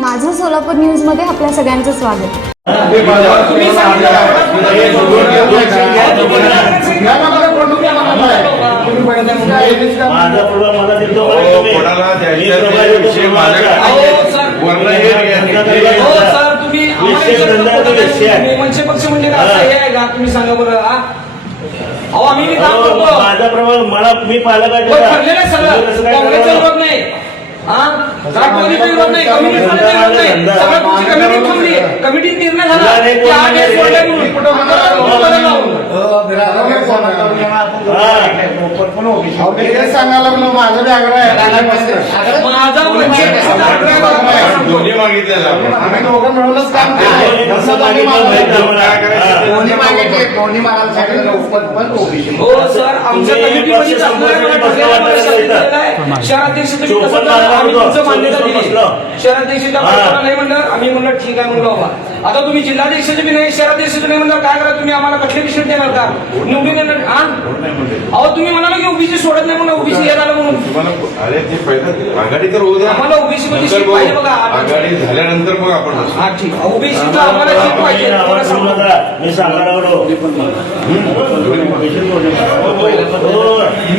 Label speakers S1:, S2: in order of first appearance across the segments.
S1: माझं सोलापूर न्यूजमध्ये आपल्या सगळ्यांचं स्वागत.
S2: हो, हे.
S3: हो तुम्ही म्हणजे काय हे सांगा बरं हा अहो आम्ही बी काम करतो
S4: माझा प्रभाव मला मी
S3: पण ठरलेलं आहे सगळं. काँग्रेसचा विरोध नाही. हा राष्ट्रवादीचा विरोध नाही. कम्युनिस्टचा विरोध नाही. सगळं तुमची कमिटी थांबली. कमिटीत निर्णय झाला. की आठ दिवस सोडले म्हणून आता बदल लावून.
S5: सांगायला म्हणून माझं आग्रह आहे.
S3: माझा म्हणजे
S5: दोघं मिळूनच काम केलं दोन्ही सांगितलं पण ओबीसी.
S3: हो सर आमच्या कमिटीमध्ये आहे. शहराध्यक्ष तुम्ही कसं आम्ही
S4: मारतो.
S3: तुमचं मान्यता
S4: चोवीस
S3: दिली
S4: बसलो.
S3: शहराध्यक्षाच्या
S4: हा.
S3: प्रश्नाला नाही म्हणलं आम्ही म्हणलं ठीक आहे म्हणलं बाबा. आता तुम्ही जिल्हाध्यक्षाचे बी नाही शहराध्यक्षाचे नाही म्हणलं काय करा तुम्ही? आम्हाला कसले विषय देणार का? निवडून देणार? अहो तुम्ही म्हणाला सोडत नाही म्हणून ओबीसी हे झालं म्हणून.
S2: तुम्हाला अरे ते पहिलं आघाडी तर होऊ द्या.
S3: आम्हाला OBC मध्ये
S2: नंतर
S3: सीट
S2: बघू.
S3: पाहिजे बघा.
S2: आघाडी. झाल्यानंतर मग आपण.
S3: हा ठीक. ओबीसीचा आम्हाला सीट पाहिजे तुम्हाला सांगतो.
S4: मी सांगा लागलो हो,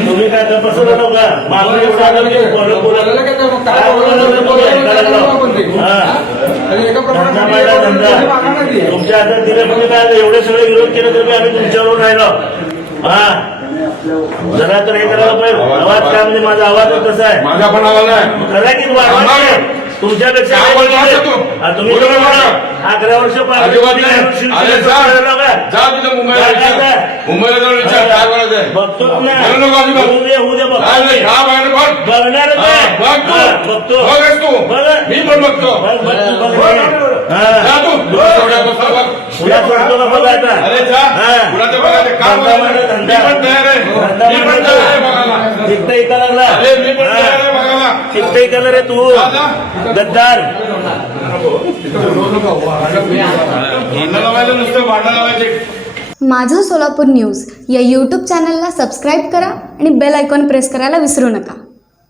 S4: तुम्ही काय काय. हा. धंदा तुमच्या हातात दिले तुम्ही काय एवढे सगळे विरोध केले तरी आम्ही तुमच्यावर राहिलो. हा. जरा तर हे करायला पाहिजे आवाज काय म्हणजे माझा आवाज कसा आहे
S2: माझा पण आला नाही
S4: खरं की वाढवायचं तुमच्यापेक्षा
S2: काय
S4: नाही
S2: बोलला
S4: बोलले.
S2: तू?
S4: हा, तुम्ही
S2: बोलू नका.
S4: अकरा वर्ष पाहिजे.
S2: अजिबात
S4: तुम्ही
S2: नाही.
S4: शिक्षण
S2: अरे
S4: शिक्षण
S2: जा.
S4: करायला का?
S2: जा तिथं मुंबईला
S4: काय
S2: विचार.
S4: काय?
S2: मुंबईला जाऊन विचार काय बोलायचं आहे.
S4: बघतो ना
S2: बोलू नको अजिबात.
S4: होऊ दे होऊ दे बघ
S2: काय नाही, हा बाहेर बघ.
S4: बघणारच
S2: हा,
S4: आहे.
S2: बघ तू.
S4: हा, बघतो
S2: बघच तू.
S4: बघ.
S2: मी पण बघतो.
S4: बघ, बघ, तू बघ.
S2: जा. तू. तुला सोडा बसला बघ.
S4: तुला सोडतो का बघ आता?
S2: अरे जा. कुणाचं बघायचं? काय
S4: धंदा
S2: बोलायचं? मी
S4: धंदा.
S2: पण तयार आहे.
S4: धंदा
S2: मी पण तयार आहे बघायला.
S4: तिथं इथं लागला
S2: अरे मी पण. तयार आहे बघायला.
S4: तिथं इथं रे तू. गद्दार
S1: माझं सोलापूर न्यूज या यूट्यूब चॅनलला सबस्क्राईब करा आणि बेल आयकॉन प्रेस करायला विसरू नका